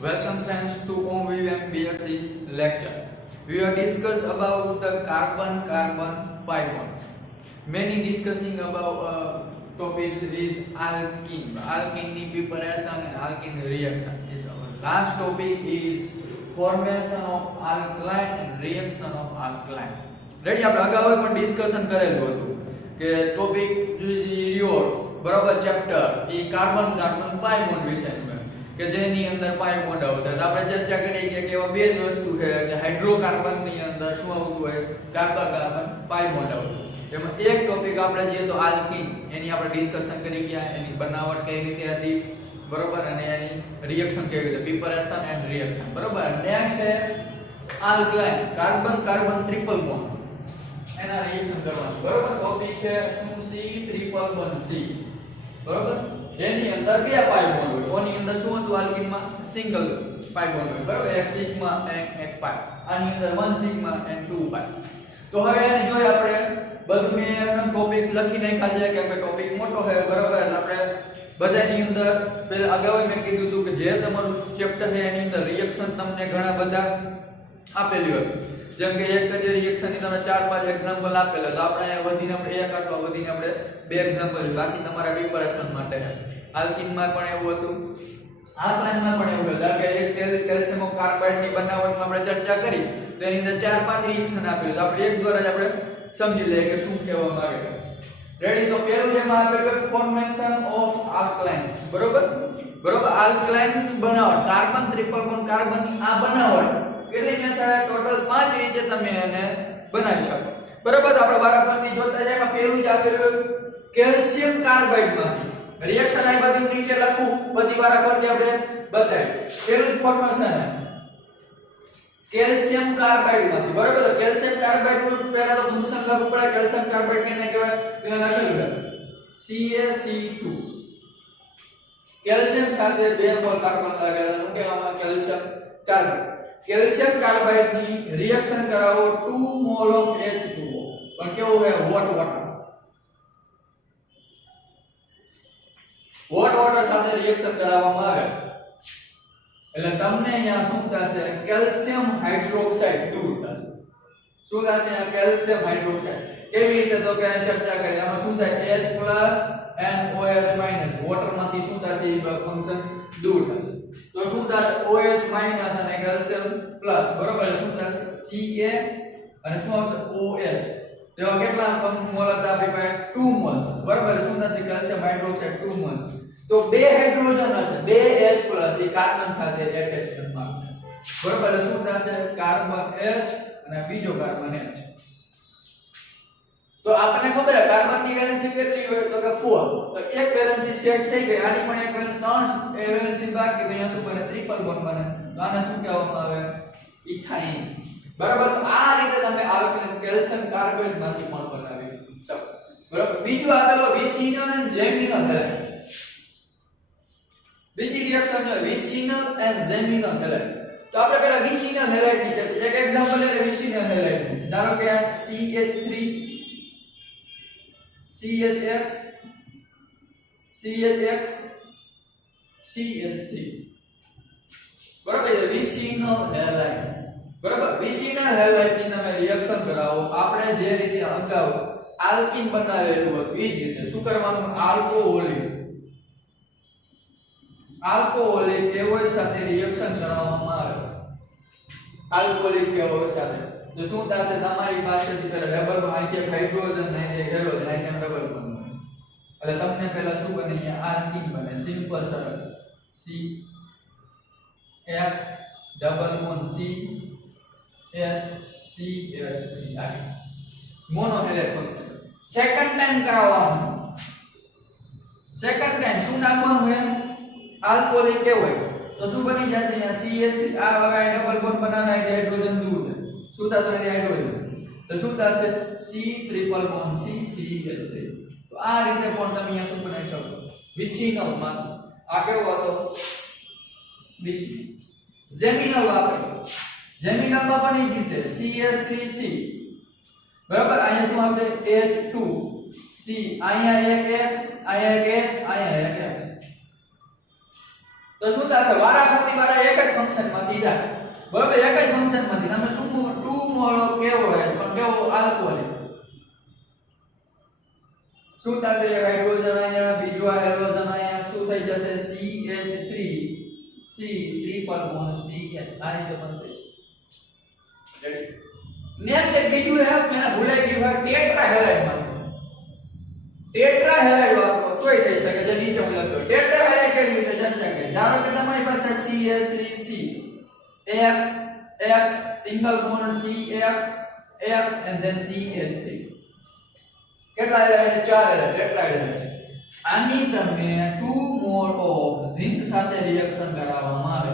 Welcome friends to OVM BSc lecture. We will discuss about the carbon pi bond. Many discussing about topics is alkene. Alkene ની preparation and alkene reaction. Is our last topic is formation of alkyne and reaction of alkyne. Ready આપણે અગાઉ પણ discussion કરેલું હતું કે topic રહ્યો બરાબર chapter એ carbon પાઈ bond વિશેનું કે જેની અંદર પાઈ બોન્ડ આવતા તો આપણે ચર્ચા કરી કે એવા બે જ વસ્તુ છે કે હાઇડ્રોકાર્બન ની અંદર શું આવતું હોય કાર્બન પાઈ બોન્ડ આવતું એમાં એક ટોપિક આપણે જે તો આલ્કીન એની આપણે ડિસ્કશન કરી ગયા એની બનાવટ કઈ રીતે હતી બરોબર અને એની રિએક્શન કેવી રીતે પ્રિપરેશન એન્ડ રિએક્શન બરોબર નેક્સ્ટ છે આલ્કલાઇન કાર્બન ટ્રિપલ બોન્ડ એના રિએક્શન કરવાનું બરોબર ટોપિક છે શું C ટ્રિપલ બોન્ડ C બરોબર એની અંદર બે પાઈ બોન્ડ હોય ઓની અંદર શું હતું આલ્કીન માં સિંગલ પાઈ બોન્ડ હોય બરોબર એક સિગ્મા એક પાઈ આની અંદર 1 સિગ્મા and 2 પાઈ તો હવે એને જોઈએ આપણે બધું મેં એમનો ટોપિક્સ લખી નાખ્યા છે કે ટોપિક મોટો છે બરોબર એટલે આપણે બધાની અંદર પહેલા અગાઉ મેં કીધું હતું કે જે તમારું ચેપ્ટર છે એની અંદર રિએક્શન તમને ઘણા બધા આપેલી હોય જેમ કે એક જ રિએક્શન ની તમે 4-5 એક્ઝામ્પલ આપેલા તો આપણે અહીંયા વધીને આપણે એક અથવા વધીને આપણે બે એક્ઝામ્પલ બાકી તમારા પ્રિપરેશન માટે આલ્કીન માં પણ એવું હતું આલ્કાઇન માં પણ એવું હતું કે એક કેલ્શિયમ કાર્બાઇડ ની બનાવટમાં આપણે ચર્ચા કરી તો એની અંદર 4-5 રિએક્શન આપેલું તો આપણે એક દ્વારા જ આપણે સમજી લઈએ કે શું કહેવા માંગે છે રેડી તો પહેલું જેમાં આપેલું ફોર્મેશન ઓફ આલ્કલાઇન્સ બરોબર આલ્કલાઇન ની બનાવટ કાર્બન ટ્રિપલ બોન્ડ કાર્બન ની આ બનાવટ કેટલી મેથડ ટોટલ 5 રીતે તમે એને બનાવી શકો બરાબર તો આપણે વારાફરતી જોતા જઈએ એમાં પહેલું જ આપેલું કેલ્શિયમ કાર્બાઇડ માંથી રિએક્શન આ બધું નીચે લખું બધી વારાફરતી આપણે બતાવી પહેલું ફોર્મેશન કેલ્શિયમ કાર્બાઇડ માંથી બરાબર તો કેલ્શિયમ કાર્બાઇડ નું પહેલા તો ફંક્શન લખવું પડે કેલ્શિયમ કાર્બાઇડ કેને કહેવાય પેલા લખેલું છે CaC2 કેલ્શિયમ સાથે 2 મોલ કાર્બન લાગેલા શું કહેવામાં કેલ્શિયમ કાર્બાઇડ કેલ્શિયમ કાર્બાઇડ ની રિએક્શન કરાવો 2 મોલ ઓફ H2O પણ કેવું છે હોટ વોટર સાથે રિએક્શન કરાવવામાં આવે એટલે તમને અહીંયા શું થશે કેલ્શિયમ હાઇડ્રોક્સાઇડ દૂર થશે શું થશે અહીંયા કેલ્શિયમ હાઇડ્રોક્સાઇડ કેવી રીતે તો કે ચર્ચા કરી આમાં શું થાય H+ and OH- વોટર માંથી શું થશે એ ફંક્શન દૂર થશે તો શું થશે OH- અને કેલ્શિયમ પ્લસ બરોબર શું થશે Ca અને શું આવશે OH તેવા કેટલા મોલ હતા આપણી પાસે 2 મોલ છે બરોબર શું થશે કેલ્શિયમ હાઇડ્રોક્સાઇડ 2 મોલ તો બે હાઇડ્રોજન હશે બે H+ એ કાર્બન સાથે એટેચમેન્ટ માં બરોબર શું થશે કાર્બન H અને બીજો કાર્બન H તો આપણને ખબર છે કાર્બન ની વેલેન્સી કેટલી હોય તો કે 4 તો એક વેલેન્સી સેટ થઈ ગઈ આની પણ એક વેલેન્સી બાકી તો અહીંયા શું બને ટ્રિપલ બોન્ડ બને તો આને શું કહેવામાં આવે ઇથાઇન બરાબર તો આ રીતે તમે આલ્કીન કેલ્શિયમ કાર્બાઇડ માંથી પણ બનાવી શકો બરાબર બીજું આપેલો વિસિનલ અને જેમિનલ હેલાઇડ બીજી રિએક્શન છે વિસિનલ એન્ડ જેમિનલ હેલાઇડ તો આપણે પહેલા વિસિનલ હેલાઇડ ની ચર્ચા એક એક્ઝામ્પલ લે વિસિનલ હેલાઇડ ધારો કે CH3 CHX CHX CH3 બરાબર છે વિસિનલ હેલાઇડ બરાબર વિસિનલ હેલાઇડ ની તમે રિએક્શન કરાવો આપણે જે રીતે અગાઉ આલ્કીન બનાવેલું હતું એ જ રીતે શું કરવાનું આલ્કોહોલિક એવોઇડ સાથે રિએક્શન કરાવવામાં આવે આલ્કોહોલિક એવોઇડ સાથે તો શું થશે તમારી પાસેથી પહેલા ડબલ બોન્ડ આખી હાઇડ્રોજન નાઈ હેલોજન આખી ડબલ બોન્ડ એટલે તમને પહેલા શું બને અહીંયા આલ્કીન બને સિમ્પલ સરળ C H double bond C H C H3 mono halide function second time કરાવવાનું સેકન્ડ ટાઈમ શું નાખવાનું છે આલ્કોહોલિક હોય તો શું બની જશે અહીંયા CH3 આ હવે ડબલ બોન્ડ બનાવે છે હાઇડ્રોજન દૂર છે શું થશે હાઇડ્રોજન તો શું થશે C triple bond C CH3 તો આ રીતે પણ તમે અહીંયા શું બનાવી શકો વિસિનલ માં આ કેવો હતો વિસિનલ જેમિનલ વાપરો જેમિનલ માં પણ એ રીતે CH3C બરાબર અહીંયા શું આવશે H2 C અહીંયા એક X અહીંયા એક H અહીંયા એક X તો શું થશે વારાફરતી વાળા એક જ ફંક્શન માંથી જાય બરોબર એક જ ફંક્શન માંથી તમે શું 2 મોલ ઓફ કેવો હોય પણ કેવો આલ્કોહોલ શું થશે એક હાઇડ્રોજન આયન બીજો આ હાઇડ્રોજન આયન શું થઈ જશે CH3 C triple bond CH આ રીતે બનશે રેડી નેક્સ્ટ એક બીજું હે મેને ભૂલાઈ ગયું હે ટેટ્રાહેલાઇડ માં ટેટ્રાહેલાઇડ વાપરો તોય થઈ શકે જે નીચે હું લખતો ટેટ્રાહેલાઇડ કેવી રીતે ચર્ચા કરી ધારો કે તમારી પાસે CH3C X X single bond CX X and then CH3 કેટલા હેલાઇડ ચાર હેલાઇડ ટેટ્રાહેલાઇડ આની તમે 2 મોલ ઓફ ઝિંક સાથે રિએક્શન કરાવવામાં આવે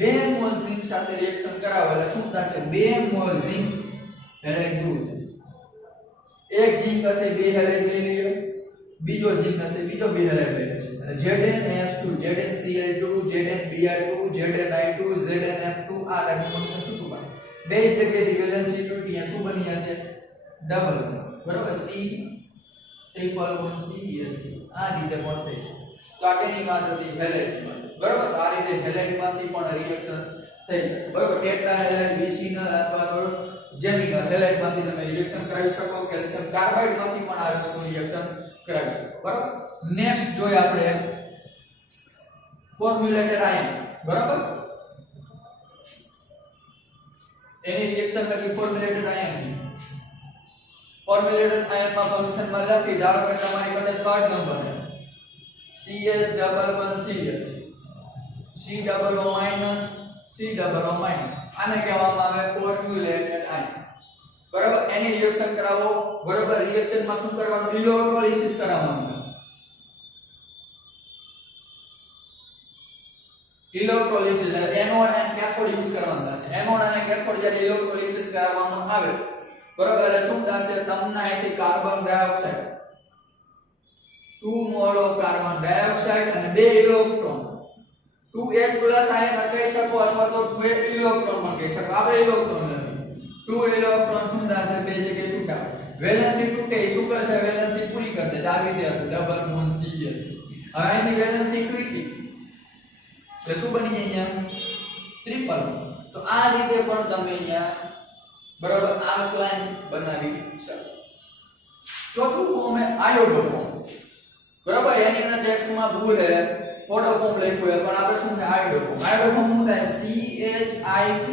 2 મોલ ઝિંક સાથે રિએક્શન કરાવો એટલે શું થશે 2 મોલ ઝિંક હેલાઇડ દૂર એક ઝિંક હશે 2 હેલાઇડ લઈ લઈએ બીજો ઝિંક હશે બીજો 2 હેલાઇડ લઈ લેશે ZnS2 ZnCl2 ZnBr2 ZnI2 ZnF2 આ ટાઈપનું ફંક્શન છૂટું પડે બે જગ્યાએથી વેલેન્સી તૂટી શું બની જશે ડબલ બરાબર C ટ્રિપલ બોન્ડ C આ રીતે પણ થઈ છે તો આ કેની વાત હતી હેલાઇડ બરાબર આ રીતે હેલાઇડ માંથી પણ રિએક્શન થઈ શકે બરાબર ટેટ્રાહેલાઇડ વિસિનલ અથવા તો જેમિનલ હેલાઇડ માંથી તમે રિએક્શન કરાવી શકો કેલ્શિયમ કાર્બાઇડ માંથી પણ આ વસ્તુ રિએક્શન કરાવી શકો બરાબર નેક્સ્ટ જોઈએ આપણે ફોર્મ્યુલેટેડ આયન બરાબર એની રિએક્શન લખી ફોર્મ્યુલેટેડ આયન ફોર્મ્યુલેટેડ આયન માં ફંક્શન માં લખી ધારો કે તમારી પાસે થર્ડ નંબર છે CH11CH C=O C=O આને કહેવામાં આવે ફોર્મ્યુલેટેડ આયન બરાબર એની રિએક્શન કરાવો બરાબર રિએક્શન માં શું કરવાનું ઇલેક્ટ્રોલિસિસ કરાવવાનું ઇલેક્ટ્રોલિસિસ એનોડ અને કેથોડ યુઝ કરવાનું થશે એનોડ અને કેથોડ જ્યારે ઇલેક્ટ્રોલિસિસ કરવામાં આવે બરાબર એટલે શું થશે તમને અહીંથી carbon dioxide 2 mall of carbon dioxide અને 2 ઇલેક્ટ્રોન 2H+ આયન કહી શકો અથવા તો 2 ઇલેક્ટ્રોન પણ કહી શકો આપણે ઇલેક્ટ્રોન લખીએ 2 ઇલેક્ટ્રોન શું થશે બે જગ્યાએ છૂટા વેલેન્સી તૂટે શું કરશે વેલેન્સી પૂરી કરી દે આવી દે ડબલ બોન્ડ CH હવે અહીંની વેલેન્સી તૂટી એટલે શું બની જાય અહીંયા ટ્રિપલ તો આ રીતે પણ તમે અહીંયા બરાબર આલ્કલાઇન બનાવી શકો ચોથું ફોર્મ હે આયોડો ફોર્મ બરાબર એની અંદર ટેક્સ્ટમાં ભૂલ હે ઓડો ફોર્મ લખ્યું હે પણ આપણે શું છે આયોડો ફોર્મ શું થાય CH3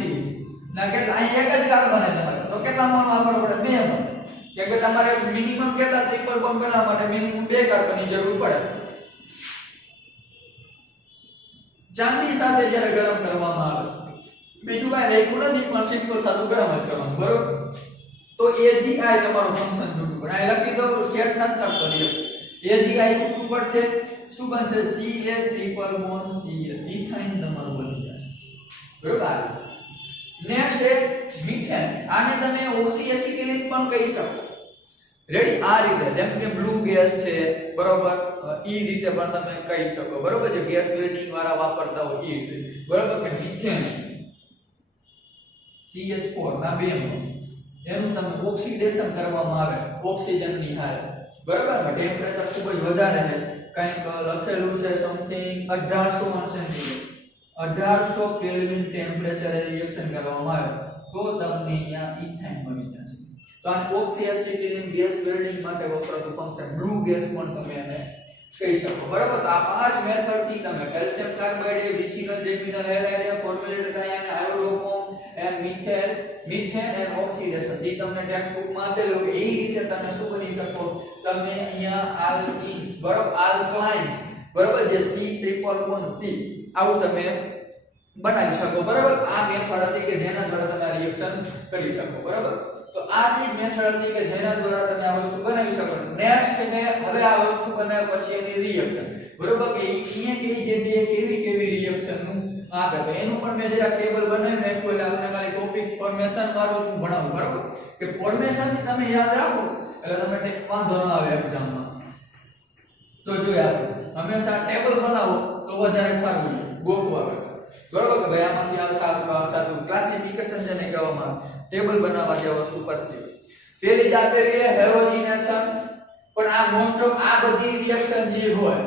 ના કેટલા અહીં એક જ કાર્બન હે તમારે તો કેટલા મોલ વાપરવો પડે 2 મોલ કેમ કે તમારે મિનિમમ કેટલા ટ્રિપલ બોન્ડ બનાવવા માટે મિનિમમ 2 કાર્બનની જરૂર પડે ચાંદી સાથે જ્યારે ગરમ કરવામાં આવે બીજું કાંઈ લખ્યું નથી પણ સિમ્પલ સાદું ગરમ જ કરવાનું બરોબર તો AgI તમારું ફંક્શન છૂટું પડે અહીં લખી દો સેટ ન કરતો AgI છૂટું પડશે શું બનશે CH triple bond CH ethyne તમારું બની જશે બરોબર નેક્સ્ટ છે મીથેન આને તમે ઓક્સીએસિટિલિન પણ કહી શકો રેડી આ રીતે જેમ કે બ્લુ ગેસ છે બરોબર ઈ રીતે પણ તમે કહી શકો બરોબર જે ગેસ વેલ્ડિંગ વાળા વાપરતા હોય ઈ રીતે બરોબર કે મીથેન CH4 ના બે એનું તમે ઓક્સિડેશન કરવામાં આવે ઓક્સિજનની હારે બરાબર ને ટેમ્પરેચર ખૂબ જ વધારે છે કંઈક લખેલું છે સમથિંગ 1800 સેન્ટીગ્રેડ 1800 કેલ્વિન ટેમ્પરેચરે રિએક્શન કરવામાં આવે તો તમને અહીંયા ઇથાઇન બની જશે તો આ ઓક્સીએસિટિલિન ગેસ વેલ્ડિંગ માટે વપરાતું ફંક્શન બ્લુ ગેસ પણ તમે એને કહી શકો બરાબર તો આ પાંચ મેથડ થી તમે calcium carbide vicinal geminal halide formulated ion iodoform and methane and oxidation જે તમને ટેક્સ્ટ બુક માં આપેલું કે એ રીતે તમે શું બની શકો તમે અહીંયા આલ્કીન્સ બરાબર આલ્કલાઇન્સ બરાબર જે C ટ્રિપલ બોન્ડ C આવું તમે બનાવી શકો બરાબર આ મેથડ હતી કે જેના દ્વારા તમે રિએક્શન કરી શકો બરાબર તો આ જે મેથડ હતી કે જેના દ્વારા તમે આ વસ્તુ બનાવી શકો નેક્સ્ટ કે હવે આ વસ્તુ બનાવ્યા પછી એની રિએક્શન બરાબર કે અહીંયા કેવી જગ્યાએ કેવી રિએક્શન નું આપે તો એનું પણ મેં જરા ટેબલ બનાવીને નાખ્યું એટલે આપણે ખાલી ટોપિક ફોર્મેશન વાળું હું ભણાવું બરાબર કે ફોર્મેશન તમે યાદ રાખો એટલે તમને વાંધો ન આવે એક્ઝામમાં તો જોઈએ આપણે હંમેશા ટેબલ બનાવો તો વધારે સારું ગોખવા આવે બરાબર કે ભાઈ આમાંથી આ સારું ક્લાસિફિકેશન જેને કહેવામાં આવે ટેબલ બનાવવા જે વસ્તુ પડતી હોય પેલી જ આપેલી છે હેલોજિનેશન પણ આ મોસ્ટ ઓફ આ બધી રિએક્શન જે હોય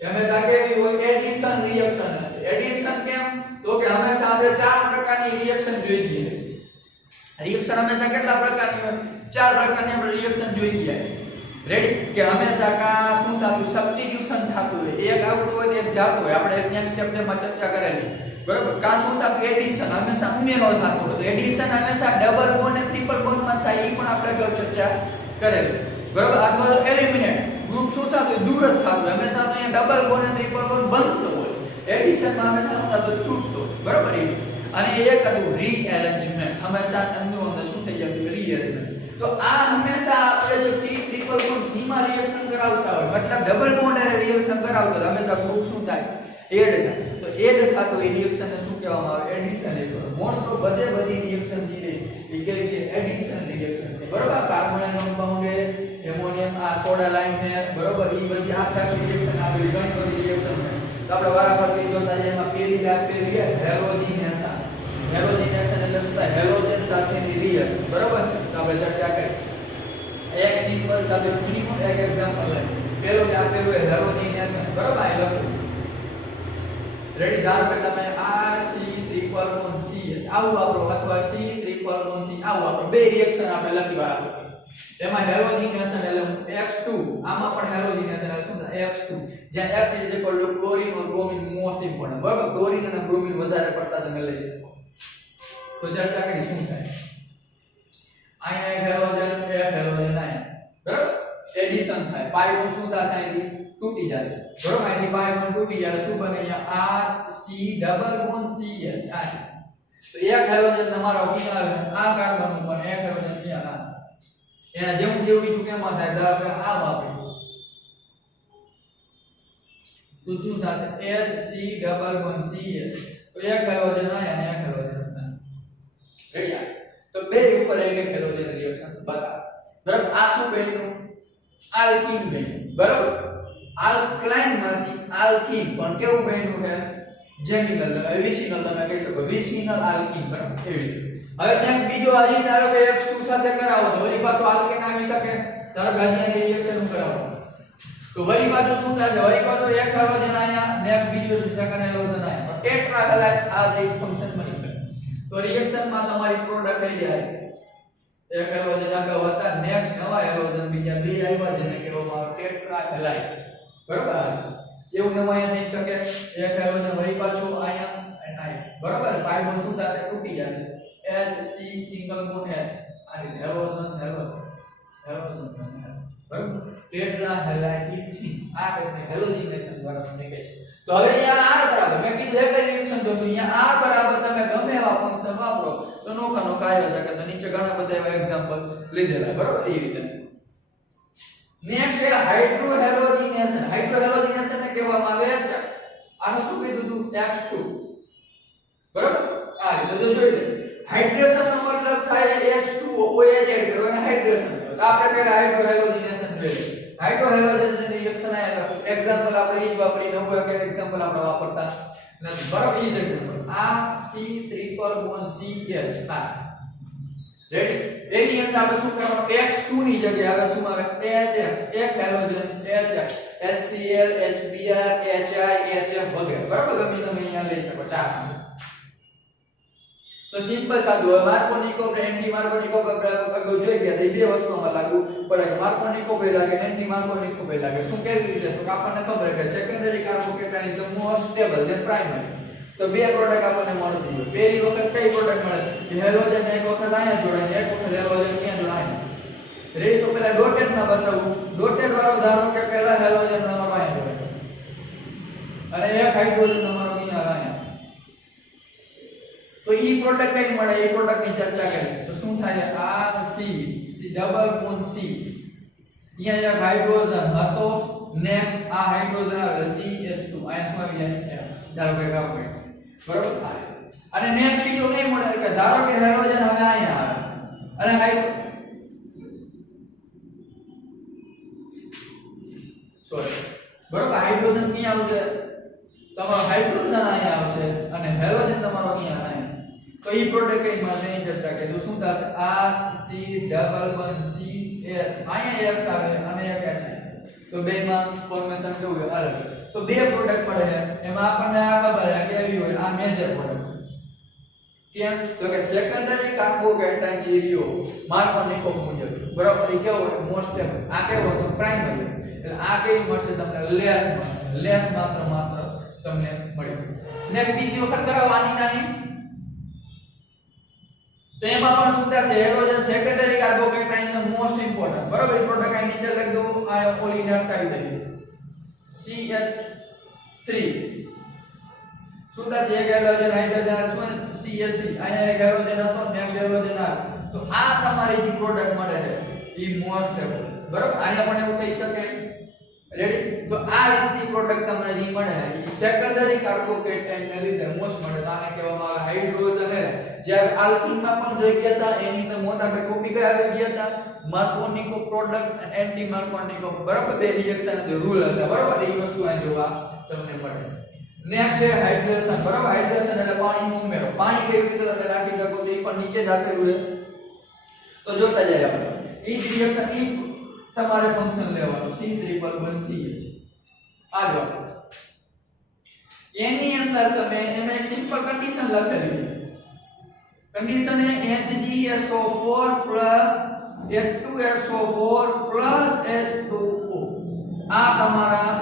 હંમેશા કેવી હોય એડિશન રિએક્શન હશે એડિશન કેમ તો કે હંમેશા આપણે ચાર પ્રકારની રિએક્શન જોઈ છે રિએક્શન હંમેશા કેટલા પ્રકારની હોય ચાર પ્રકારની આપણે રિએક્શન જોઈ ગયા રેડી કે હંમેશા કા શું થાતું સબસ્ટિટ્યુશન થાતું હોય એક આવતું હોય ને એક જાતું હોય આપણે નેક્સ્ટ સ્ટેપમાં ચર્ચા કરેલી બરાબર કા શું થાતું એડિશન હંમેશા ઉમેરો થાતો હોય તો એડિશન હંમેશા ડબલ બોન્ડ અને ટ્રિપલ બોન્ડ માં થાય એ પણ આપણે અગાઉ ચર્ચા કરેલી બરાબર અથવા તો એલિમિનેટ ગ્રુપ શું થાતું દૂર જ થાતું હંમેશા તો અહીંયા ડબલ બોન્ડ અને ટ્રિપલ બોન્ડ બનતો હોય એડિશન માં હંમેશા શું થાતું તૂટતો બરાબર એ અને એક હતું રીઅરેન્જમેન્ટ હંમેશા અંદર શું થઈ જતું રીઅરેન્જમેન્ટ તો આ હંમેશા આપણે જો C ટ્રિપલ બોન્ડ C માં રિએક્શન કરાવતા હોય મતલબ ડબલ બોન્ડ અને રિએક્શન કરાવતા હોય હંમેશા ગ્રુપ શું થાય એડ થાય તો એડ થતો એ રિએક્શન ને શું કહેવામાં આવે એડિશન મોસ્ટ ઓફ બધી રિએક્શન જે છે એ કેવી છે એડિશન રિએક્શન છે બરોબર કાર્બન અને કમ્પાઉન્ડ છે એમોનિયમ આ સોડા લાઈમ છે બરોબર એ બધી આખા રિએક્શન આપેલી ઘણી બધી રિએક્શન છે તો આપણે વારાફરતી જોતા જઈએ એમાં પહેલી વાત કરીએ હેલોજિનેશન હેલોજિનેશન એટલે શું થાય હેલોજન સાથેની રિએક્શન બરોબર તો આપણે ચર્ચા કરી એક સિમ્પલ સાથે મિનિમમ એક એક્ઝામ્પલ લઈએ પહેલું જે આપેલું છે હેલોજિનેશન બરોબર આ લખો રેડી ધારો કે તમે RC ટ્રિપલ બોન્ડ C આવું વાપરો અથવા C ટ્રિપલ બોન્ડ C આવું વાપરો બે રિએક્શન આપણે લખી વાળા એમાં હેલોજિનેશન એટલે X2 આમાં પણ હેલોજિનેશન એટલે શું થાય X2 જ્યાં X chlorine or bromine most important બરાબર ક્લોરીન અને બ્રોમિન વધારે પડતા તમે લઈ શકો તો ચર્ચા કરી શું થાય અહીંયા એક હેલોજન આયન બરાબર એડિશન થાય પાઈ બોન્ડ શું થશે અહીંથી તૂટી જશે બરાબર અહીંથી પાઈ બોન્ડ તૂટી જાય શું બને અહીંયા RC ડબલ બોન્ડ CH તો એક હેલોજન તમારો કિનારે આ કાર્બન ઉપર એક હેલોજન કિનારે એના જેવું બીજું કેમાં થાય ધારો કે આ વાપરી તો શું થશે HC ડબલ બોન્ડ CH તો એક હેલોજન આયા અને એક હેલોજન રેડી તો બે ઉપર એક હેલોજન રિએક્શન બતાવો બરાબર આ શું બન્યું આલ્કીન બન્યું બરાબર આલ્કલાઇન માંથી આલ્કીન પણ કેવું બન્યું છે જેમિનલ વિસિનલ તમે કહી શકો વિસિનલ આલ્કીન બરાબર એવી હવે નેક્સ્ટ બીજો આવી ધારો કે X2 સાથે કરાવો તો વળી પાછો આલ્કેન આવી શકે ધારો કે અહીંયા રિએક્શન કરાવો તો વળી પાછો શું થાય વળી પાછો એક હેલોજન આયા નેક્સ્ટ બીજો સેકન્ડ હેલોજન આયા તો ટેટ્રા હેલાઇડ આ એક ફંક્શન બની શકે તો રિએક્શન માં તમારી પ્રોડક્ટ થઈ જાય એક હેલોજન આગળ હતા નેક્સ્ટ નવા હેલોજન બીજા બે આવ્યા જેને કહેવામાં આવે ટેટ્રા હેલાઇડ બરાબર એવું નવા અહીંયા થઈ શકે એક હેલોજન વળી પાછો આયા અને આયા બરાબર પાઈ બોન્ડ શું થશે તૂટી જશે HC સિંગલ બોન્ડ H આ રીતે હેલોજન બરાબર ટેટ્રા હેલાઇડ ઇથીન આ રીતે હેલોજિનેશન દ્વારા તમને કહે છે તો હવે અહીંયા R બરાબર મેં કીધું એક રિએક્શન જોશું અહીંયા R બરાબર તમે ગમે એવા ફંક્શન વાપરો તો નોખા આવી શકે તો નીચે ઘણા બધા એવા એક્ઝામ્પલ લીધેલા બરાબર એ રીતે નેક્સ્ટ છે હાઇડ્રોહેલોજિનેશન ને કહેવામાં આવે છે આનું શું કીધું તું X2 બરાબર આ રીતે તો જોઈ લે હાઇડ્રેશન નો મતલબ થાય H2O OH એડ કરો અને હાઇડ્રેશન તો આપણે પહેલા હાઇડ્રોહેલોજિનેશન જોઈએ હાઇડ્રોહેલોજિનેશન રિએક્શન આ એક્ઝામ્પલ આપણે ઈ જ વાપરી નવું એક એક્ઝામ્પલ આપણે વાપરતા નથી બરાબર ઈ જ એક્ઝામ્પલ આ C ટ્રિપલ બોન્ડ CH આ રેડી એની અંદર આપણે શું કરવાનું X2 ની જગ્યાએ હવે શું આવે HH એક halogen HH HCl HBr HI HF વગેરે બરાબર ગમે તમે અહીંયા લઈ શકો ચાર તો સિમ્પલ સાદું હવે માર્કોનિકો એન્ટી માર્કોનિકો અગાઉ જોઈ ગયા તે બે વસ્તુમાં લાગુ પડે કે માર્કોનિકો પે લાગે એન્ટી માર્કોનિકો પે લાગે શું કેવી રીતે તો આપણને ખબર કે secondary carbocation is more stable than primary તો બે પ્રોડક્ટ આપણને મળતી હોય પહેલી વખત કઈ પ્રોડક્ટ મળે કે હેલોજન એક વખત અહીંયા જોડાય એક વખત હેલોજન ક્યાં જોડાય રેડી તો પહેલા ડોટેડ માં બતાવું ડોટેડ વાળો ધારો કે પહેલા હેલોજન તમારો અહીંયા જોડાય અને એક હાઇડ્રોજન તમારો અહીંયા અહીંયા તો ઈ પ્રોડક્ટ કઈ મળે એ પ્રોડક્ટ ની ચર્ચા કરીએ તો શું થાય RC ડબલ બોન્ડ C અહીંયા એક હાઇડ્રોજન હતો નેક્સ્ટ આ હાઇડ્રોજન આવે CH2 અહીંયા શું આવી જાય ધારો કે કાર્બોનેટ બરોબર અને નેક્સ્ટ બીજો કઈ મળે કે ધારો કે હાઇડ્રોજન હવે અહીંયા આવે અને બરોબર હાઇડ્રોજન ક્યાં આવશે તમારો હાઇડ્રોજન અહીંયા આવશે અને હેલોજન તમારો અહીંયા આવે તો ઈ પ્રોડક્ટ કઈ માં એની ચર્ચા કરીએ તો શું થશે RC ડબલ બોન્ડ CH અહીંયા X આવે અને એક H તો બે માં ફોર્મેશન કેવું અલગ તો તો બે પ્રોડક્ટ મળે છે એમાં આપણને આ ખબર છે કે એવી હોય આ મેજર પ્રોડક્ટ કેમ તો કે સેકન્ડરી કાર્બોકેટાયન જે રહ્યો માર્કોનિકોવ મુજબ બરાબર એ કેવો હોય મોસ્ટ સ્ટેબલ આ કેવો તો પ્રાઇમરી એટલે આ કઈ મળશે તમને લેસ માત્ર તમને મળી નેક્સ્ટ બીજી વખત કરાવો આની નાની તો એમાં પણ શું થશે હેલોજન સેકન્ડરી કાર્બોકેટાયન નો મોસ્ટ ઇમ્પોર્ટન્ટ બરાબર એ પ્રોડક્ટ અહીં નીચે લખી દઉં આ પોલીને અટકાવી દઈએ CH3 શું થશે એક હેલોજન હાઇડ્રોજન શું CH3 અહીંયા એક હેલોજન હતો નેક્સ્ટ હેલોજન આ તો આ તમારી જે પ્રોડક્ટ મળે છે એ મોસ્ટ સ્ટેબલ બરાબર અહીંયા પણ એવું થઈ શકે રેડી તો આ રીતની પ્રોડક્ટ તમને જે મળે છે સેકન્ડરી કાર્બોકેટાયન ને લીધે મોસ્ટ મળે તો આને કહેવામાં આવે હાઇડ્રોજન હે જ્યારે આલ્કીન માં પણ જોઈ ગયા હતા એની અંદર મોટા ભાગે ટોપિક આવી ગયા હતા માર્કોનિકો પ્રોડક્ટ અને એન્ટી માર્કોનિકો બરાબર બે રિએક્શન જે રૂલ હતા બરાબર એ વસ્તુ અહીં જોવા તમને મળે નેક્સ્ટ છે હાઇડ્રેશન બરાબર હાઇડ્રેશન એટલે પાણીનો ઉમેરો પાણી કેવી રીતે તમે રાખી શકો તો એ પણ નીચે જ આપેલું છે તો જોતા જઈએ આપણે એ રિએક્શન એ તમારે ફંક્શન લેવાનું C3+1CH આગળ એની અંદર તમે એમાં સિમ્પલ કન્ડિશન લખેલી કન્ડિશન એ HgSO4 H2SO4 H2O આ તમારા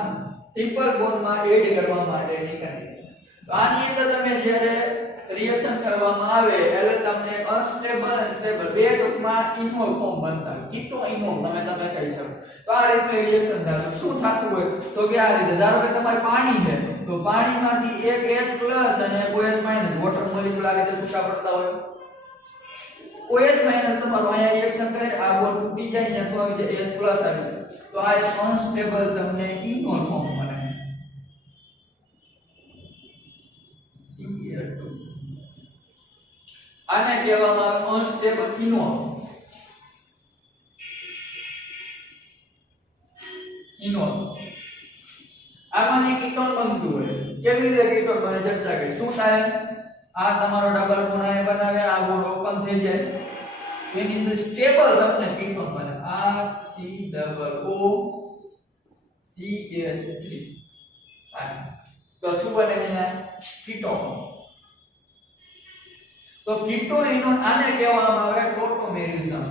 ટ્રિપલ બોન્ડ માં એડ કરવા માટેની કન્ડિશન તો આની અંદર તમે જ્યારે રિએક્શન કરવામાં આવે એટલે તમને અનસ્ટેબલ અને સ્ટેબલ બે ટૂંકમાં ઇનોલ ફોર્મ બનતા કીટો ઇનોલ તમે કહી શકો તો આ રીતનું રિએક્શન થાય શું થતું હોય તો કે આ રીતે ધારો કે તમારે પાણી છે તો પાણીમાંથી એક H+ અને એક OH- વોટર મોલેક્યુલ આ રીતે છૂટા પડતા હોય OH- તમારો અહીંયા રિએક્શન કરે આ બોન્ડ તૂટી જાય અહીંયા શું આવી જાય H+ આવી જાય તો આ એક અનસ્ટેબલ તમને ઇનોલ ફોર્મ બને Cl2 આને કહેવામાં આવે અનસ્ટેબલ ઇનોલ આમાંથી કીટોન બનતું હોય કેવી રીતે કીટોન બને ચર્ચા કરી શું થાય આ તમારો ડબલ બોન્ડ આ બનાવે આ બોન્ડ ઓપન થઈ જાય એની અંદર સ્ટેબલ તમને કીટોન બને RCOO CH3 તો શું બને અહીંયા કીટોન તો કીટોઇનોન આને કહેવામાં આવે ટોટોમેરિઝમ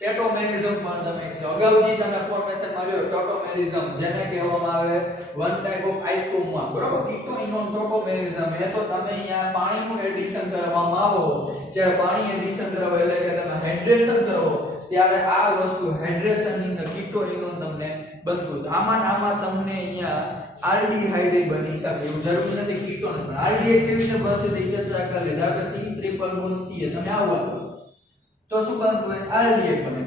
ટેટોમેરિઝમ પણ તમે અગાઉથી તમે ફોર્મેશનમાં જોયો ટોટોમેરિઝમ જેને કહેવામાં આવે વન ટાઈપ ઓફ આઇસોમર બરોબર કીટોઇનોન ટોટોમેરિઝમ એ તો તમે અહીંયા પાણીનું એડિશન કરવામાં આવો જ્યારે પાણી એડિશન કરો એટલે કે તમે હાઇડ્રેશન કરો ત્યારે આ વસ્તુ હાઇડ્રેશન ની અંદર કીટોઇનોન તમને બનતું તો આમાં તમને અહીંયા આલ્ડીહાઇડ બની શકે એવું જરૂર નથી કીટોન પણ આલ્ડીહાઇડ કેવી રીતે બનશે તે ચર્ચા કરી લીધા કે C3+1CH તમે આવો તો શું બનતું હોય આલ્ડીહાઇડ બને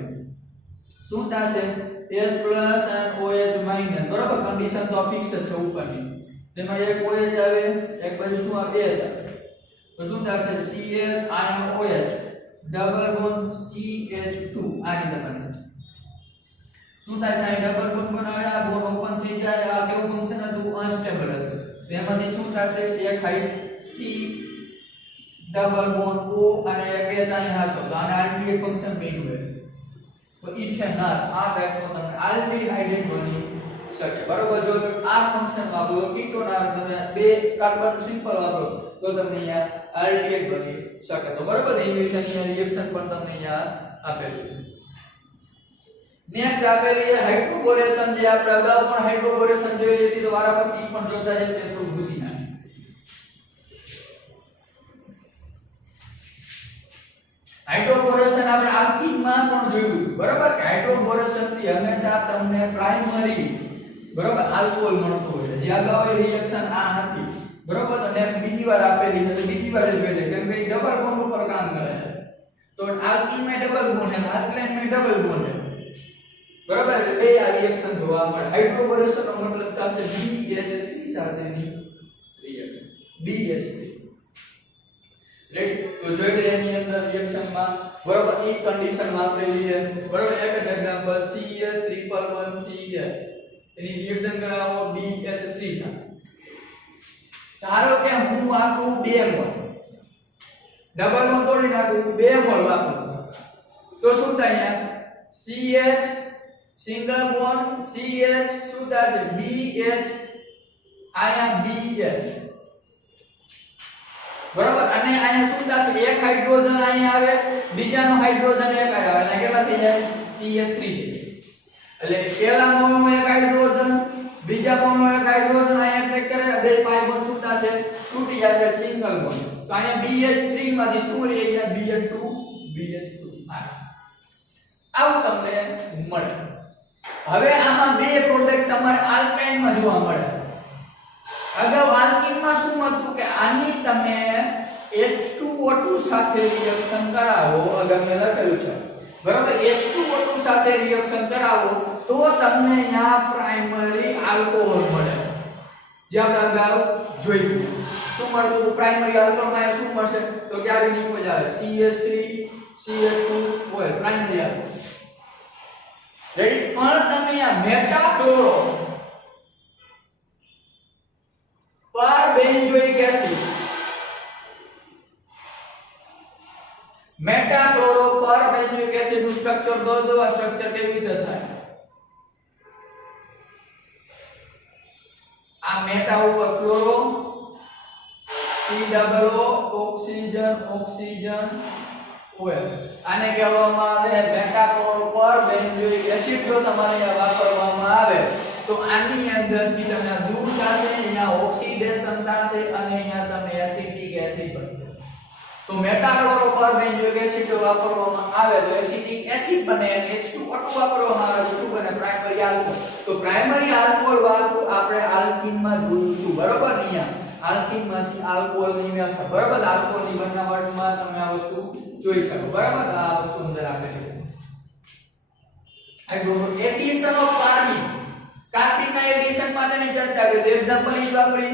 શું થશે H+ અને OH- બરાબર કન્ડિશન તો ફિક્સ જ છે ઉપરની તેમાં એક OH આવે એક બાજુ શું આવે H આવે તો શું થશે CH અને OH ડબલ બોન્ડ CH2 આ રીતે બને શું થાય છે ડબલ બોન્ડ બનાવે આ બોન્ડ ઓપન થઈ જાય આ કેવું ફંક્શન હતું અનસ્ટેબલ હતું તેમાંથી શું થશે એક height C double bond O અને એક H અહીં હતો તો આને આલ્ડીહાઇડ ફંક્શન બન્યું હોય તો ઇથેનોલ આ ટાઈપનો તમને આલ્ડીહાઇડ બની શકે બરોબર જો આ ફંક્શન વાપરો તો કીટોન આવે તમે બે કાર્બન સિમ્પલ વાપરો તો તમને અહીંયા આલ્ડીહાઇડ બની શકે તો બરોબર ઇંગ્લિશ અહીંયા રિએક્શન પણ તમને અહીંયા આપેલું નેક્સ્ટ આપેલી છે હાઇડ્રોબોરેશન જે આપણે અગાઉ પણ હાઇડ્રોબોરેશન જોઈ લીધી તો વારાફરતી પણ જોતા જઈએ તે થોડું ભૂસી નાખે હાઇડ્રોબોરેશન આપણે આલ્કીનમાં પણ જોયું બરાબર કે હાઇડ્રોબોરેશન થી હંમેશા તમને પ્રાઇમરી બરાબર આલ્કોહોલ મળતો હોય છે જે અગાઉ એ રિએક્શન આ હતી બરાબર તો નેક્સ્ટ બીજી વાર આપેલી છે તો બીજી વાર જોઈ લે કેમ કે એ ડબલ બોન્ડ ઉપર કામ કરે છે તો આલ્કીનમાં ડબલ બોન્ડ છે આલ્કલાઇનમાં ડબલ બોન્ડ છે બરાબર એટલે બે આ રિએક્શન જોવા મળે હાઇડ્રોબોરેશન નો મતલબ થશે BH3 સાથેની રિએક્શન BH3 રેડી તો જોઈ લે એની અંદર રિએક્શન માં બરાબર એ કન્ડિશન વાપરેલી છે બરાબર એક જ એક્ઝામ્પલ CH3+1CH એની રિએક્શન કરાવો BH3 સાથે ધારો કે હું વાપરું 2 મોલ ડબલ મોલ તોડી નાખું 2 મોલ વાપરું તો શું થાય અહીંયા CH સિંગલ બોન્ડ CH શું થશે BH આયા BH બરાબર અને આયા શું થશે એક હાઇડ્રોજન અહીંયા આવે બીજાનો હાઇડ્રોજન એક આવે એટલે કેટલા થઈ જાય CH3 એટલે પહેલા મોલનો એક હાઇડ્રોજન બીજા મોલનો એક હાઇડ્રોજન અહીંયા એટ્રેક્ટ કરે બે પાઈ બોન્ડ શું થશે તૂટી જશે સિંગલ બોન્ડ તો અહીંયા BH3 માંથી શું રહે છે BH2 આવું તમને મળે હવે આમાં બે પ્રોડક્ટ તમારે આલ્કાઇન માં જોવા મળે અગાઉ આલ્કીન માં શું હતું કે આની તમે H2O2 સાથે રિએક્શન કરાવો અગાઉ મેં લખેલું છે બરાબર H2O2 સાથે રિએક્શન કરાવો તો તમને અહીંયા પ્રાઇમરી આલ્કોહોલ મળે જે આપણે અગાઉ જોયું શું મળતું હતું પ્રાઇમરી આલ્કોહોલ માં શું મળશે તો કે આવી નીકળી આવે CH3 CH2 હોય પ્રાઇમરી આલ્કોહોલ રેડી પણ તમે આ મેટાક્લોરો પર બેન્ઝોઇક એસિડ મેટાક્લોરો પર બેન્ઝોઇક એસિડ નું સ્ટ્રક્ચર દો આ સ્ટ્રક્ચર કેવી રીતે થાય આ મેટા ઉપર ક્લોરો COO ઓક્સિજન ઓએલ આને કહેવામાં આવે મેટાક્લોરો પર બેન્ઝોઇક એસિડ જો તમારે અહીંયા વાપરવામાં આવે તો આની અંદરથી તમને દૂર થશે અહીંયા ઓક્સિડેશન થશે અને અહીંયા તમને એસિટિક એસિડ બનશે તો મેટાક્લોરો પર બેન્ઝોઇક એસિડ વાપરવામાં આવે તો એસિટિક એસિડ બને અને H2O2 વાપરવામાં આવે તો શું બને પ્રાઇમરી આલ્કોહોલ તો પ્રાઇમરી આલ્કોહોલ વાળું આપણે આલ્કીન માં જોયું હતું બરોબર અહીંયા આલ્કીન માંથી આલ્કોહોલ ની વ્યાખ્યા બરોબર આલ્કોહોલ ની બનાવટમાં તમે આ વસ્તુ જોઈ શકો બરાબર આ વસ્તુ અંદર આપેલી છે એડિશન ઓફ કાર્બન કાર્બન ના એડિશન માટેની ચર્ચા કરી તો એક્ઝામ્પલ ઈ વાપરી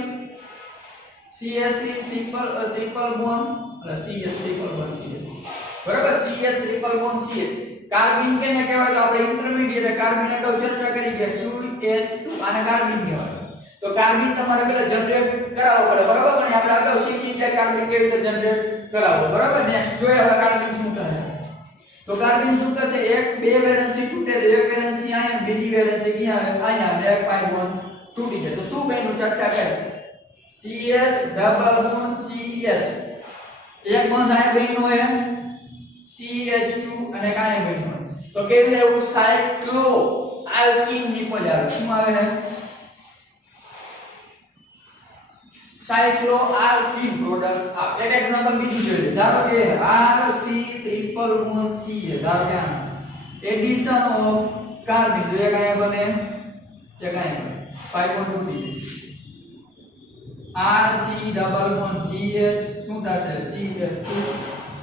CH3 ટ્રિપલ બોન્ડ અને CH ટ્રિપલ બોન્ડ CH બરાબર CH triple bond CH carbon કેને કહેવાય તો આપણે ઇન્ટરમીડિયેટ કાર્બન અગાઉ ચર્ચા કરી કે CH2 આને કાર્બન કહેવાય તો કાર્બન તમારે પહેલા જનરેટ કરાવવો પડે બરાબર અને આપણે અગાઉ શીખી ગયા કાર્બન કેવી રીતે જનરેટ કરાવો બરાબર નેક્સ્ટ જોઈએ હવે કાર્બન શું કરે તો કાર્બન શું થશે એક બે વેલેન્સી તૂટે તો એક વેલેન્સી અહીંયા બીજી વેલેન્સી ક્યાં આવે અહીંયા અને એક પાઈ બોન્ડ તૂટી જાય તો શું બેનું ચર્ચા કરે CH ડબલ બોન્ડ CH એક બોન્ડ અહીંયા બેનો હે CH2 અને કાંઈ બેનો તો કેવી એવું સાયક્લો આલ્કીન નીકળી આવે શું આવે સાયક્લો આલ્કીન પ્રોડક્ટ આ એક એક્ઝામ્પલ બીજું જોઈએ ધારો કે RC ટ્રિપલ બોન્ડ CH ધારો કે એડિશન ઓફ કાર્બન તો એક અહીંયા બને એક અહીંયા બને પાઈ બોન્ડ તૂટી RC ડબલ બોન્ડ CH શું થશે CH2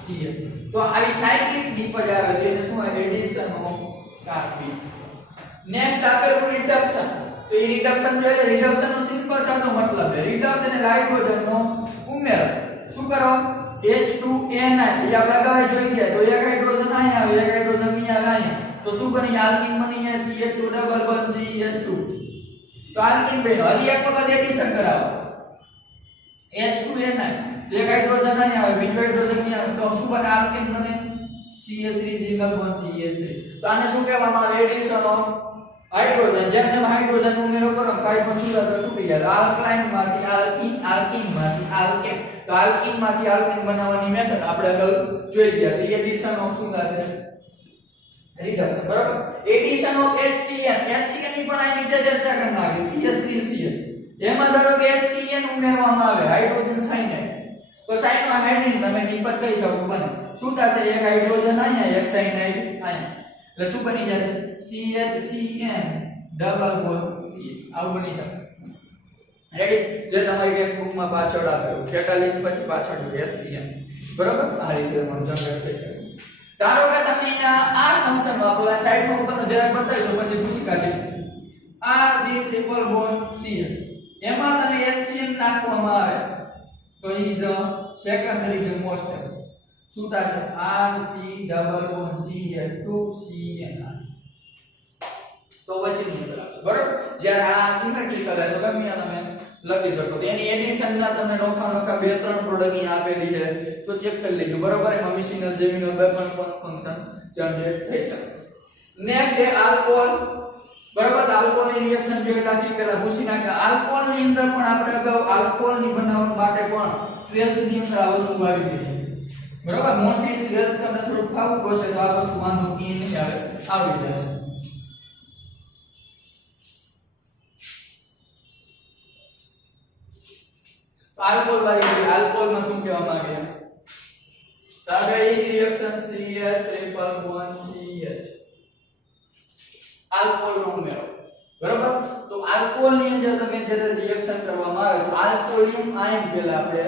CH તો આવી સાયક્લિક ડિપોઝ આવે તો એને શું એડિશન ઓફ કાર્બન નેક્સ્ટ આપેલું રિડક્શન તો એ રિડક્શન જોઈએ રિડક્શન નો સિમ્પલ સાદો મતલબ છે રિડક્શન એટલે હાઇડ્રોજન નો ઉમેરો શું કરો H2ni એટલે આપણે અગાઉ જોઈ ગયા તો એક હાઇડ્રોજન અહીંયા આવે એક હાઇડ્રોજન અહીંયા આવે તો શું બની આલ્કીન બની છે CH2 ડબલ બોન્ડ CH2 તો આલ્કીન બન્યો હજી એક વખત એડિશન કરાવો H2ni એક હાઇડ્રોજન અહીંયા આવે બીજો હાઇડ્રોજન અહીંયા આવે તો શું બને આલ્કીન બને CH3 સિંગલ બોન્ડ CH3 તો આને શું કહેવામાં આવે એડિશન ઓફ હાઇડ્રોજન જેમ જેમ હાઇડ્રોજન ઉમેરો કરો કાઈ પણ સુધાર તૂટી જાય આલ્કાઇન માંથી આલ્કીન માંથી આલ્કેન તો આલ્કીન માંથી આલ્કેન બનાવવાની મેથડ આપણે અગાઉ જોઈ ગયા તો એડિશન ઓફ શું થશે રિડક્શન બરાબર એડિશન ઓફ HCN ની પણ આની રીતે ચર્ચા કરના આવી CH3CH એમાં ધારો કે HCN ઉમેરવામાં આવે હાઇડ્રોજન સાયનાઇડ તો સાયનોહાઇડ્રિન તમે નિપજ કહી શકો બને શું થશે એક હાઇડ્રોજન અહીંયા એક સાયનાઇડ અહીંયા એટલે શું બની જશે CHCN ડબલ બોન્ડ CH આવું બની શકે રેડી જે તમારી ટેક્સ્ટબુક માં પાછળ આપેલું 46 પછી પાછળ HCN બરાબર આ રીતે પણ જનરેટ થઈ શકે ધારો કે તમે અહીંયા આ ફંક્શન વાપરો આ સાઈડમાં હું તમને જરાક બતાવી દઉં પછી પૂછી કાઢી RC ટ્રિપલ બોન્ડ CH એમાં તમે HCN નાખવામાં આવે તો ઇઝ અ સેકન્ડરી જે મોસ્ટ શું થશે RC double bond CH2 CN તો વચ્ચેની અંદર આવશે બરાબર જ્યારે આ સિમેટ્રિકલ હોય તો ગમે તમે લખી શકો તો એની એડિશન ના તમને નોખા બે ત્રણ પ્રોડક્ટ અહીં આપેલી છે તો ચેક કરી લેજો બરાબર એમાં મિસિનલ જેમિનલ બે પણ ફંક્શન જનરેટ થઈ શકે નેક્સ્ટ છે આલ્કોહોલ, બરાબર. આલ્કોહોલ ની રિએક્શન જેવી લાગી પહેલા પૂછી નાખે. આલ્કોહોલ ની અંદર પણ આપણે અગાઉ આલ્કોહોલ ની બનાવટ માટે પણ 12th ની અંદર આ વસ્તુ આવી ગઈ, બરાબર. મોસ્ટલી 12th તમને થોડું ફાવતું હશે તો આ વસ્તુ વાંધો નહીં આવે, આવડી જશે. આલ્કોહોલ વાળી આલ્કોહોલ માં શું કહેવામાં આવે છે? તાગાઈ reaction CH triple bond CH alcohol નો ઉમેરો, બરાબર. તો આલ્કોહોલ ની અંદર તમે જ્યારે રિએક્શન કરવામાં આવે તો આલ્કોહોલિયમ આયન પહેલા આપણે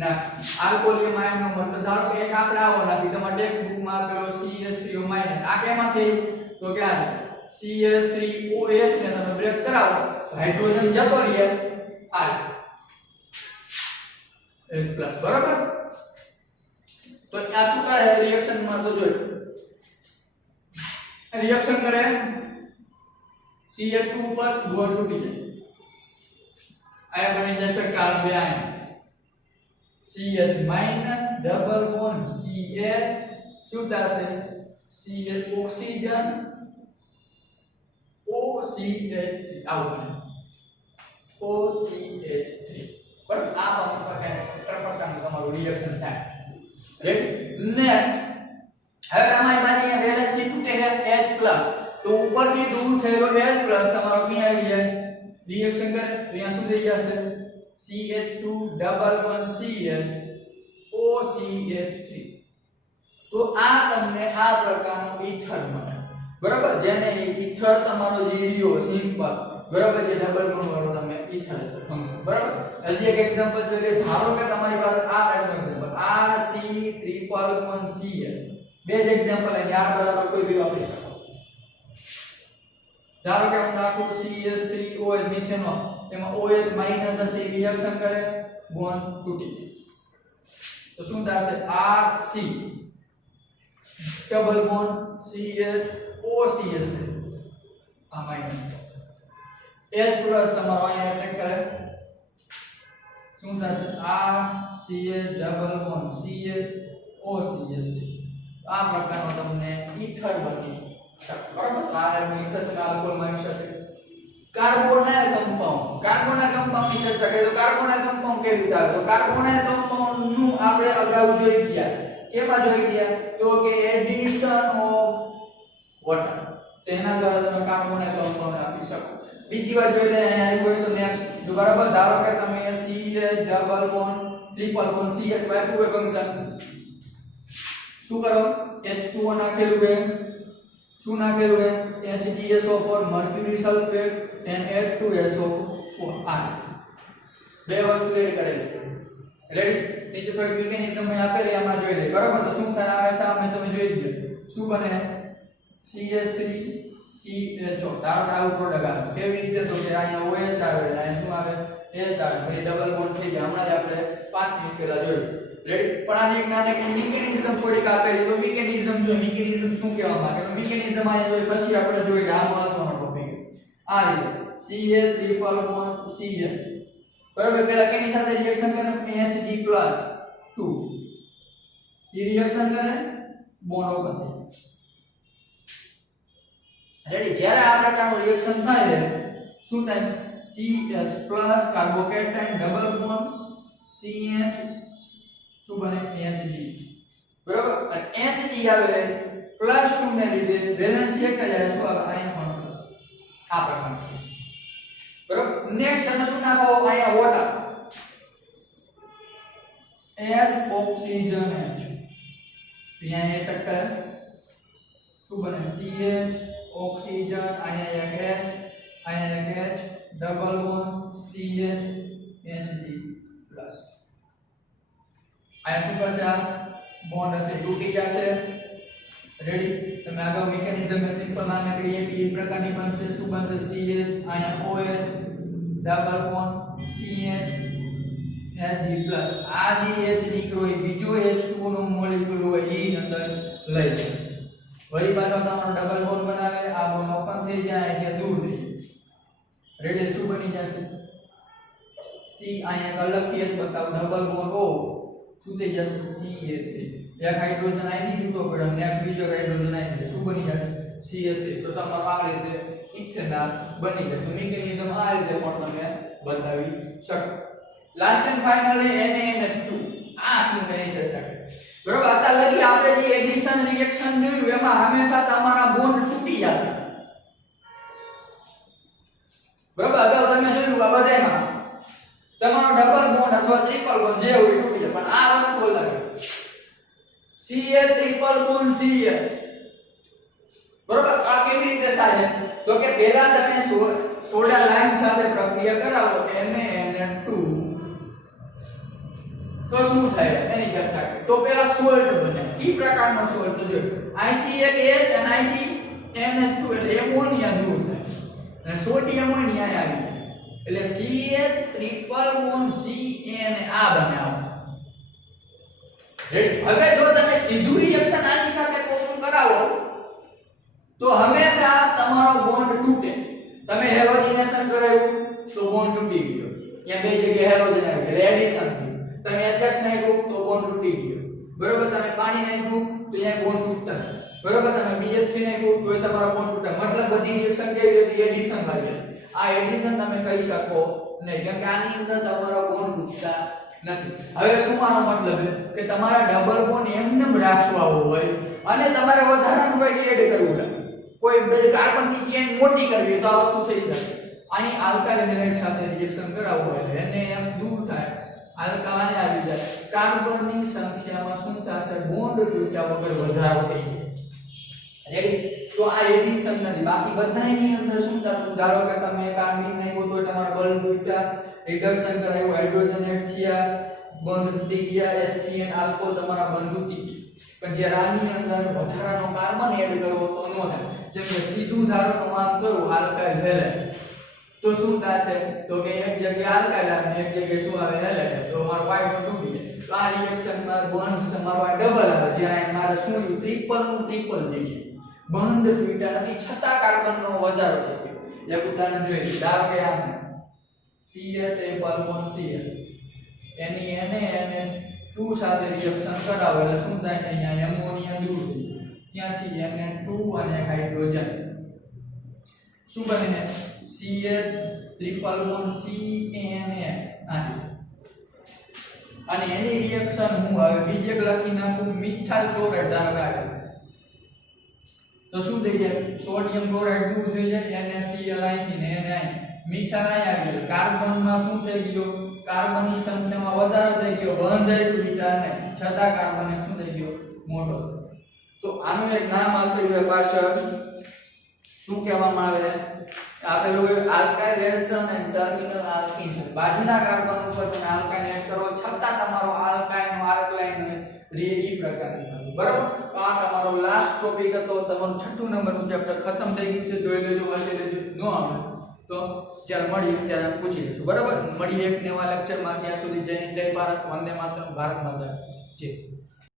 નાખી. આલ્કોહોલિયમ આયન નો મતલબ ધારો કે એક આપણે આવો નાખી, તમારા ટેક્સ્ટ બુક માં આપેલો CH3O- આ કેમાંથી તો કે આ CH3OH ને તમે બ્રેક કરાવો હાઇડ્રોજન જતો રહે આ H+, બરાબર. તો આ શું કરે રિએક્શન માં તો જોઈ રિએક્શન કરે CH2 ઉપર બોન્ડ તૂટી જાય, આ બની જશે carbon ion CH- double bond CH શું થશે CH ઓક્સિજન OCH3 આવું બને OCH3, બરાબર. આ પ્રકારનું તમારું રિએક્શન થાય. રેડી. નેક્સ્ટ હવે તમારી પાસે અહીંયા વેલેન્સી તૂટે છે H+, તો ઉપરથી દૂર થયેલો H+ તમારો ક્યાં આવી જાય રિએક્શન કરે તો અહીંયા શું થઈ જશે CH2 double bond CH OCH3. તો આ તમને આ પ્રકારનો ઈથર મળે, બરાબર. જેને ઈથર તમારો જે રહ્યો સિમ્પલ, બરાબર, જે ડબલ બોન્ડ વાળો તમે ઈથર છે ફંક્શન, બરાબર. હજી એક એક્ઝામ્પલ જોઈએ. ધારો કે તમારી પાસે આ ટાઈપનું example RC triple bond CH, બે જ એક્ઝામ્પલ અહીં R બરાબર કોઈ બી વાપરી શકો. ધારો કે હું નાખું CH3OH મિથેનોલ, એમાં OH માઈનસ હશે, રિએક્શન કરે બોન્ડ તૂટી જાય. તો શું થશે RC double bond CH OCH આ માઈનસ H+ તમારો અહીંયા એટેક કરે શું થશે આ CH double bond CH OCH3. આ પ્રકારનો તમને ઈથર બની શકે, બરાબર. તો આ ઈથર તમે આલ્કોહોલ માં આવી શકે. કાર્બોનાઇલ કમ્પાઉન્ડ ની ચર્ચા કરીએ તો કાર્બોનાઇલ કમ્પાઉન્ડ કેવી રીતે આવે? તો કાર્બોનાઇલ કમ્પાઉન્ડ નું આપણે અગાઉ જોઈ ગયા. કેમાં જોઈ ગયા? તો કે એડિશન ઓફ વોટર, તેના દ્વારા તમે કાર્બોનાઇલ કમ્પાઉન્ડ આપી શકો. બીજી વાત જોઈએ અહીંયા આવ્યું હોય તો નેક્સ્ટ જો, બરાબર. ધારો કે તમે CH double bond triple bond CH વાપર્યું હોય ફંક્શન, શું કરો H2O નાખેલું છે, શું નાખેલું છે HDSO4 mercury sulphate and H2SO4 આ બે વસ્તુ એડ કરેલી. રેડી. નીચે થોડી મિકેનિઝમ અહીં આપેલી, આમાં જોઈ લે, બરાબર. તો શું થાય આવે સામે તમે જોઈ લો શું બને CH3CHO. ધારો કે આવું પ્રોડક્ટ આવે કેવી રીતે તો કે અહીંયા OH આવે અને અહીંયા શું આવે H આવે, પછી ડબલ બોન્ડ થઈ ગયા. હમણાં જ આપણે 5 મિનિટ પહેલા જોયું. રેડી. પણ આની એક નાની મિકેનિઝમ થોડીક આપેલી, તો મિકેનિઝમ જો મિકેનિઝમ શું કહેવા માંગે તો મિકેનિઝમ અહીંયા જોઈ પછી આપણે જોઈએ કે આ મહત્વનો ટોપિક આ રીતે CH ટ્રિપલ બોન્ડ CH, બરાબર. પહેલા કેની સાથે રિએક્શન કરે Hg+2 એ રિએક્શન કરે બોન્ડ ઓપન થાય. રેડી. જ્યારે આ પ્રકારનું રિએક્શન થાય છે શું થાય CH+ carbocation double bond CH શું બને Hg, બરાબર. અને Hg આવે +2 ને લીધે વેલેન્સી એક જ આવે શું આવે અહીંયા પણ પ્લસ. આ પ્રકારનું છે, બરાબર. નેક્સ્ટ તમે શું નાખો અહીંયા વોટર H ઓક્સિજન H, અહીંયા એક ટક્કર શું બને CH ઓક્સિજન, અહીંયા એક H, અહીંયા એક H double bond CH Hg+. અહીંયા શું કરશે આ બોન્ડ હશે તૂટી જશે. રેડી. તમે આગળ મિકેનિઝમ સિમ્પલ નાનકડી એ પ્રકારની બનશે. શું બનશે CH અહીંયા OH double bond CH Hg+. આ જે H નીકળ્યો એ બીજો H2O નો મોલેક્યુલ હોય એ અંદર લઈ લે, વળી પાછો તમારો ડબલ બોન્ડ બનાવે, આ બોન્ડ ઓપન થઈ જાય એટલે દૂર થઈ જાય. રેડી. શું બની જશે C અહીંયા અલગથી H બતાવો ડબલ બોન્ડ O શું થઈ જશે CH3. એક હાઇડ્રોજન આયની છૂટો પડ્યો, નેક્સ્ટ બીજો હાઇડ્રોજન આયન શું બની જશે CH3 તો તમારું આ રીતે ઇથેનોલ બની જાય. તો મિકેનિઝમ આ રીતે પણ તમે બતાવી શકો. લાસ્ટ એન્ડ ફાઇનલી NaNH2 આ શું થઈ શકે બરોબર. અત્યાર લગી આપણે જે એડિશન રિએક્શન જોયું એમાં હંમેશા તમારા બોન્ડ તૂટી જતા બરોબર. અગાઉ તમે જોયું આ બધામાં તમારો ડબલ બોન્ડ અથવા ટ્રિપલ બોન્ડ જે હોય તૂટી જાય. પણ આ વસ્તુ અલગ છે. CH ટ્રિપલ બોન્ડ CH બરોબર. આ કેવી રીતે થાય તો કે પહેલા તમે સોડા લાઈમ સાથે પ્રક્રિયા કરાવો NaNH2 તો શું થાય એની ચર્ચા કરીએ. તો પહેલા સોલ્ટ બને. ઈ પ્રકારનો સોલ્ટ જો અહીંથી એક H અને અહીંથી NH2 એટલે એમોનિયા દૂર થાય અને સોડિયમ હોય ને અહીંયા આવી એટલે CH ટ્રિપલ બોન્ડ Cn આ બને આવું. હવે જો તમે સીધું રિએક્શન આની સાથે કોનું કરાવો તો હંમેશા તમારો બોન્ડ તૂટે. તમે હેલોજનેશન કરાવ્યું તો બોન્ડ તૂટી ગયો. અહીંયા બે જગ્યાએ હેલોજન આવ્યું એટલે એડિશન થયું. તમે HH નાખ્યું તો બોન્ડ તૂટી ગયો બરોબર. તમે પાણી નાખ્યું તો અહીંયા બોન્ડ તૂટતા બરોબર. તમે BH3 નાખ્યું તો તમારો બોન્ડ તૂટે. મતલબ બધી રિએક્શન કેવી હતી એડિશન વાળી. આ એડિશન તમે કહી શકો નહીં કેમ કે આની અંદર તમારો બોન્ડ તૂટતા નથી. હવે શું આનો મતલબ છે કે તમારા ડબલ બોન્ડ એમને રાખવા હોય અને તમારે વધારાનું કંઈક એડ કરવું છે. કોઈ બે કાર્બનની ચેન મોટી કરવી તો આ વસ્તુ થઈ જાય. આની આલ્કાઇલ હેલાઇડ સાથે રિએક્શન કરાવવું હોય એટલે NaS દૂર થાય આલ્કાઇલ આવી જાય. કાર્બનની સંખ્યામાં શું થશે બોન્ડ તૂટ્યા વગર વધારો થઈ જાય. રેડી. તો આ એડિશન નથી. બાકી બધાની અંદર શું થતું ધારો કે તમે કાર્બન નાખ્યો તો તમારા બલ્બ તૂટ્યા રિડક્શન કરાયું હાઇડ્રોજન એડ થયા બંધ તૂટી ગયા HCN આલ્કોહોલ તમારા બંધ તૂટી ગયા. પણ જ્યારે આની અંદર વધારાનો કાર્બન એડ કરવો તો ન થાય. જેમ કે સીધું ધારો તો આમ કરું આલ્કાઇલ હેલાઇડ તો શું થશે તો કે એક જગ્યાએ આલ્કાઇલ અને એક જગ્યાએ શું આવે હેલાઇડ તો મારો y બોન્ડ તૂટી જાય. તો આ રિએક્શનમાં બંધ તમારો આ ડબલ આવે જ્યાં મારે શું ટ્રિપલ નું ટ્રિપલ થઈ ગયું. બંધ તૂટ્યા નથી છતાં કાર્બનનો વધારો થઈ ગયો. એક ઉદાહરણ જોઈએ ધારો કે આ CH ટ્રિપલ બોન્ડ CH એની NaNH2 સાથે રિએક્શન કરાવો એટલે શું થાય અહીંયા એમોનિયા દૂર થઈ જાય. ત્યાંથી Na2 અને હાઇડ્રોજન શું બને છે CH ટ્રિપલ બોન્ડ CNA અને એની રિએક્શન હું હવે બીજે લખી નાખું મિથાઇલ ક્લોરાઇડ ધારો કે તો શું થઈ જાય સોડિયમ ક્લોરાઇડ દૂર થઈ જાય NaCl અહીંથી ને Na મિથાઇલ અહીં આવી ગયો. કાર્બનમાં શું થઈ ગયો કાર્બનની સંખ્યામાં વધારો થઈ ગયો. બંધ તૂટ્યા ને છતાં કાર્બન શું થઈ ગયો મોટો. તો આનું એક નામ આપ્યું છે પાછળ શું કહેવામાં આવે આપેલું છે આલ્કાઇલેશન એન્ડ ટર્મિનલ આલ્કિનેશન. બાજુના કાર્બન ઉપર તમે આલ્કાઇન એડ કરો છતાં તમારો આલ્કાઇન નો આલ્કલાઇન ઈ પ્રકારનું થયું બરાબર. તો આ તમારો લાસ્ટ ટોપિક હતો. તમારું 6 નંબરનું ચેપ્ટર ખતમ થઈ ગયું છે. જોઈ લેજો વાંચી લેજો. નો આવે તો જ્યારે મળીએ ત્યારે પૂછી લઈશું બરાબર. મળીએ એક નવા લેક્ચરમાં. ત્યાં સુધી જય ભારત વંદે માતરમ ભારત માતા જય.